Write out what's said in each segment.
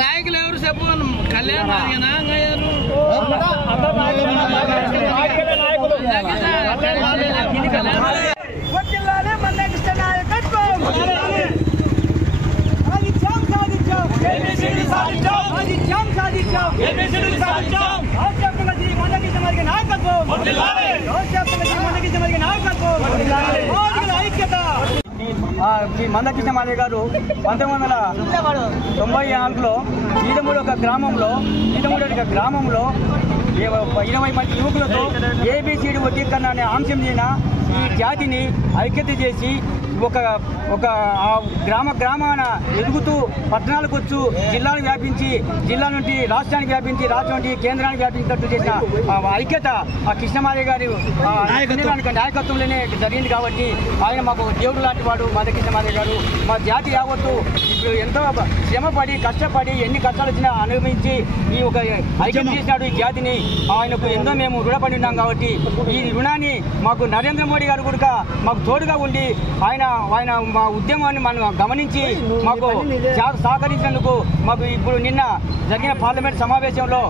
నాయకులు ఎవరు చెప్పు కళ్యాణ్ మందకృష్ణ మాదిగ గారు 1994లో ఈదమూడి ఒక గ్రామంలో 20 మంది యువకులతో ఏబిసిడి వర్గీకరణ అనే అంశం మీద ఈ జాతిని ఐక్యత చేసి ఒక గ్రామాన ఎదుగుతూ పట్టణాలకు వచ్చు జిల్లాను వ్యాపించి జిల్లా నుండి రాష్ట్రానికి వ్యాపించి రాష్ట్రం నుండి కేంద్రానికి వ్యాపించినట్టు చేసిన ఐక్యత ఆ కృష్ణమాదిగ గారి నాయకత్వంలోనే జరిగింది కాబట్టి ఆయన మాకు దేవుడు లాంటి వాడు మందకృష్ణ మాదిగ గారు. మా జాతి యావత్తు ఇప్పుడు ఎంతో శ్రమపడి కష్టపడి ఎన్ని కష్టాలు వచ్చినా అనుభవించి ఈ ఒక ఐక్యం చేసినాడు ఈ జాతిని. ఆయనకు ఎంతో మేము రుణపడి ఉన్నాం కాబట్టి ఈ రుణాన్ని మాకు నరేంద్ర మోడీ గారు కూడా మాకు తోడుగా ఉండి ఆయన మా ఉద్యమాన్ని మనం గమనించి మాకు సహకరించినందుకు మాకు ఇప్పుడు నిన్న జరిగిన పార్లమెంట్ సమావేశంలో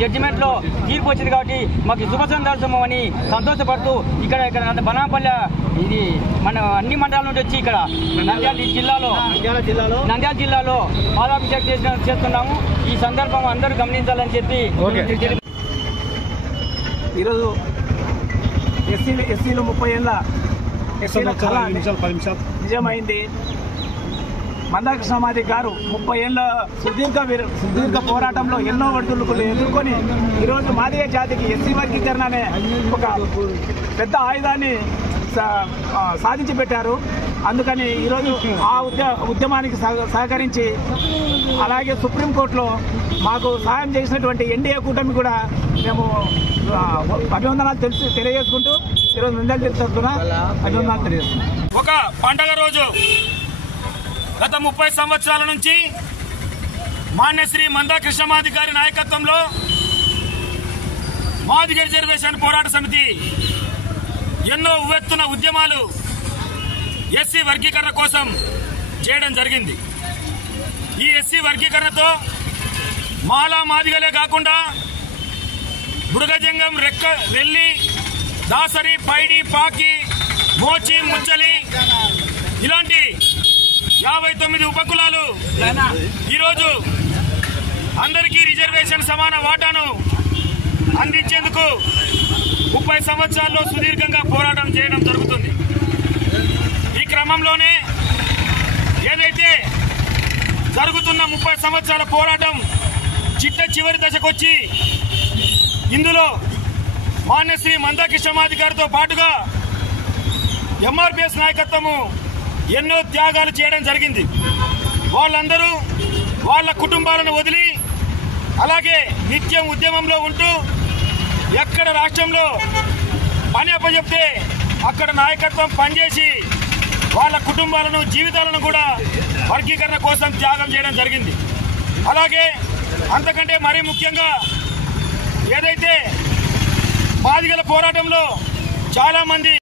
జడ్జిమెంట్ లో తీర్పు వచ్చింది కాబట్టి మాకు శుభ సందర్శనం అని సంతోషపడుతూ ఇక్కడ బనాపల్లె ఇది మన అన్ని మండలాల నుండి వచ్చి ఇక్కడ నంద్యాల జిల్లాలో పాలాభిషేకం చేస్తున్నాము. ఈ సందర్భం అందరూ గమనించాలని చెప్పి ఈరోజు ఎస్సీలు 30 ఏళ్ళ నిజమైంది. మందకృష్ణ మాదిగ గారు 30 ఏళ్ళ సుదీర్ఘ పోరాటంలో ఎన్నో ఒడిదుడుకులు ఎదుర్కొని ఈరోజు మాదిగ జాతికి ఎస్సీ వర్గీకరణ అనే ఒక పెద్ద ఆయుధాన్ని సాధించి పెట్టారు. అందుకని ఈరోజు ఆ ఉద్యమానికి సహకరించి అలాగే సుప్రీంకోర్టులో మాకు సహాయం చేసినటువంటి ఎన్డీఏ కూటమి కూడా మేము అభివందనాలు తెలియజేసుకుంటూ ఈరోజు నంద్యాల తరఫున అభివందనాలు తెలియజేస్తున్నాం. ఒక పండగ రోజు గత 30 సంవత్సరాల నుంచి మాన్యశ్రీ మందకృష్ణ మాదిగ గారి నాయకత్వంలో మాదిగ రిజర్వేషన్ పోరాట సమితి ఎన్నో ఉవ్వెత్తున ఉద్యమాలు ఎస్సీ వర్గీకరణ కోసం చేయడం జరిగింది. ఈ ఎస్సీ వర్గీకరణతో మాలా మాదిగలే కాకుండా బుడగజంగం, రెల్లి, దాసరి, పైడి, పాకి, మోచి, ముచ్చలి ఇలాంటి 59 ఉపకులాలు ఈరోజు అందరికీ రిజర్వేషన్ సమాన వాటాను అందించేందుకు 30 సంవత్సరాల్లో సుదీర్ఘంగా పోరాటం చేయడం జరుగుతుంది. ఈ క్రమంలోనే ఏదైతే జరుగుతున్న 30 సంవత్సరాల పోరాటం చివరి దశకొచ్చి ఇందులో మాన్యశ్రీ మందకృష్ణ మాదిగ గారితో పాటుగా ఎంఆర్పీఎస్ నాయకత్వము ఎన్నో త్యాగాలు చేయడం జరిగింది. వాళ్ళందరూ వాళ్ళ కుటుంబాలను వదిలి అలాగే నిత్యం ఉద్యమంలో ఉంటూ ఎక్కడ రాష్ట్రంలో పని అప్పచెప్తే అక్కడ నాయకత్వం పనిచేసి వాళ్ళ కుటుంబాలను జీవితాలను కూడా వర్గీకరణ కోసం త్యాగం చేయడం జరిగింది. అలాగే అంతకంటే మరీ ముఖ్యంగా ఏదైతే మాదిగల పోరాటంలో చాలా మంది